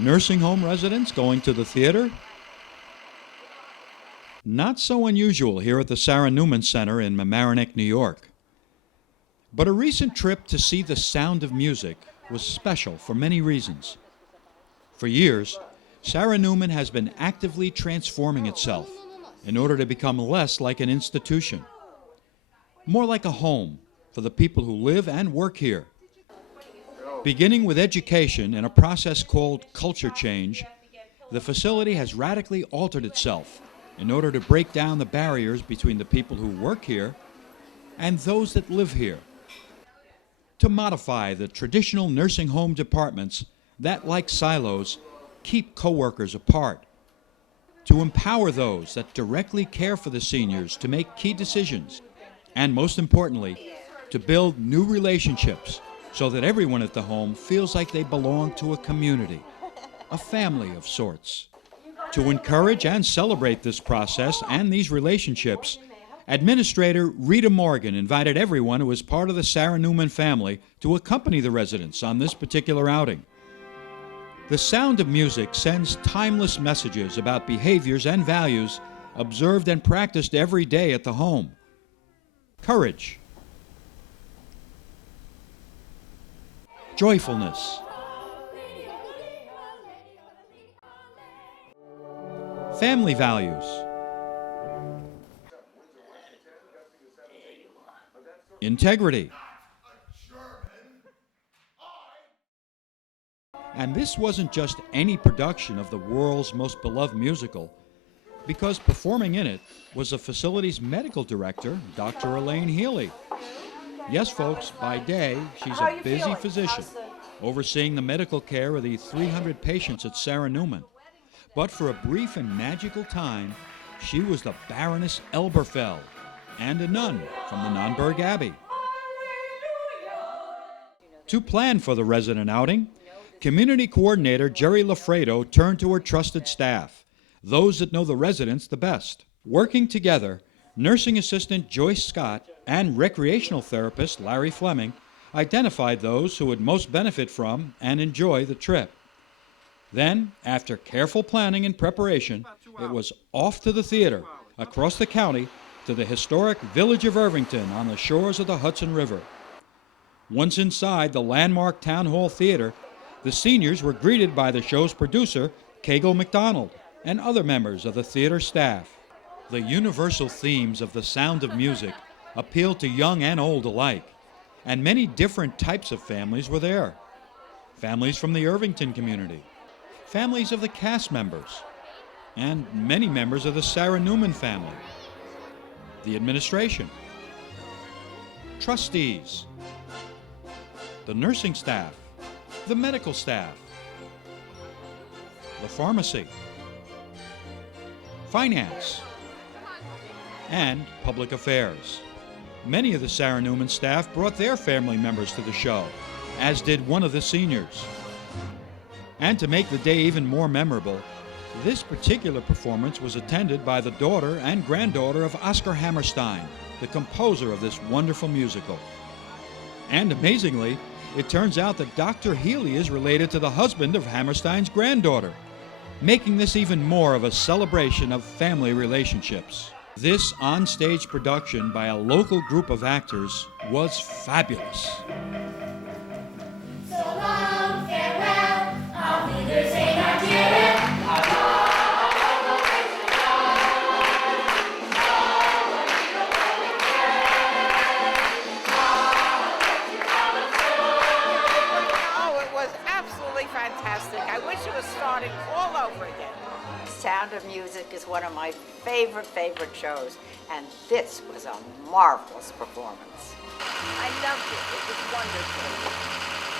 Nursing home residents going to the theater? Not so unusual here at the Sarah Newman Center in Mamaroneck, New York. But a recent trip to see The Sound of Music was special for many reasons. For years, Sarah Newman has been actively transforming itself in order to become less like an institution, more like a home for the people who live and work here. Beginning with education in a process called culture change, the facility has radically altered itself in order to break down the barriers between the people who work here and those that live here. To modify the traditional nursing home departments that, like silos, keep coworkers apart. To empower those that directly care for the seniors to make key decisions. And most importantly, to build new relationships so that everyone at the home feels like they belong to a community, a family of sorts. To encourage and celebrate this process and these relationships, Administrator Rita Morgan invited everyone who is part of the Sarah Newman family to accompany the residents on this particular outing. The Sound of Music sends timeless messages about behaviors and values observed and practiced every day at the home. Courage, joyfulness, family values, integrity. And this wasn't just any production of the world's most beloved musical, because performing in it was the facility's medical director, Dr. Elaine Healy. Yes, folks, by day, she's a busy physician, overseeing the medical care of the 300 patients at Sarah Newman. But for a brief and magical time, she was the Baroness Elberfeld and a nun from the Nonnberg Abbey. To plan for the resident outing, Community Coordinator Jerry Lafredo turned to her trusted staff, those that know the residents the best. Working together, Nursing Assistant Joyce Scott and Recreational Therapist Larry Fleming identified those who would most benefit from and enjoy the trip. Then, after careful planning and preparation, it was off to the theater, across the county, to the historic Village of Irvington on the shores of the Hudson River. Once inside the landmark Town Hall Theater, the seniors were greeted by the show's producer, Kegel McDonald, and other members of the theater staff. The universal themes of The Sound of Music appealed to young and old alike, and many different types of families were there. Families from the Irvington community, families of the cast members, and many members of the Sarah Newman family, the administration, trustees, the nursing staff, the medical staff, the pharmacy, finance, and public affairs. Many of the Sarah Newman staff brought their family members to the show, as did one of the seniors. And to make the day even more memorable, this particular performance was attended by the daughter and granddaughter of Oscar Hammerstein, the composer of this wonderful musical. And amazingly, it turns out that Dr. Healy is related to the husband of Hammerstein's granddaughter, making this even more of a celebration of family relationships. This on-stage production by a local group of actors was fabulous. So long, farewell, our leaders ain't our dear. Fantastic. I wish it was starting all over again. Sound of Music is one of my favorite shows, and this was a marvelous performance. I loved it. It was wonderful.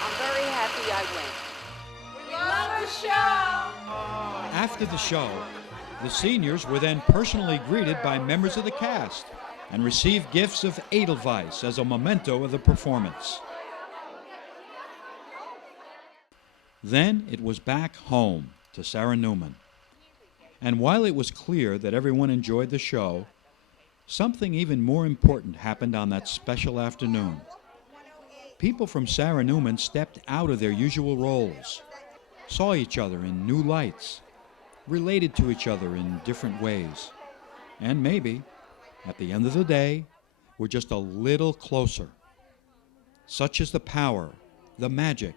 I'm very happy I went. We love the show! After the show, the seniors were then personally greeted by members of the cast and received gifts of Edelweiss as a memento of the performance. Then it was back home to Sarah Newman. And while it was clear that everyone enjoyed the show, something even more important happened on that special afternoon. People from Sarah Newman stepped out of their usual roles, saw each other in new lights, related to each other in different ways, and maybe, at the end of the day, we're just a little closer. Such is the power, the magic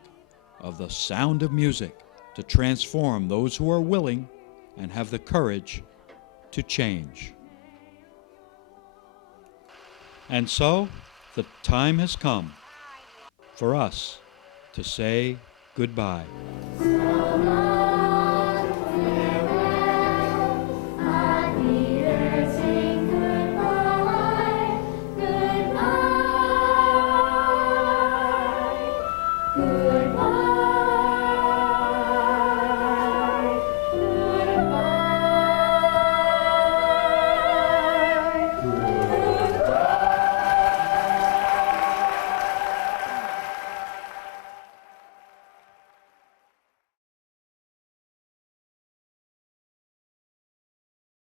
of the sound of music to transform those who are willing and have the courage to change. And so, the time has come for us to say goodbye.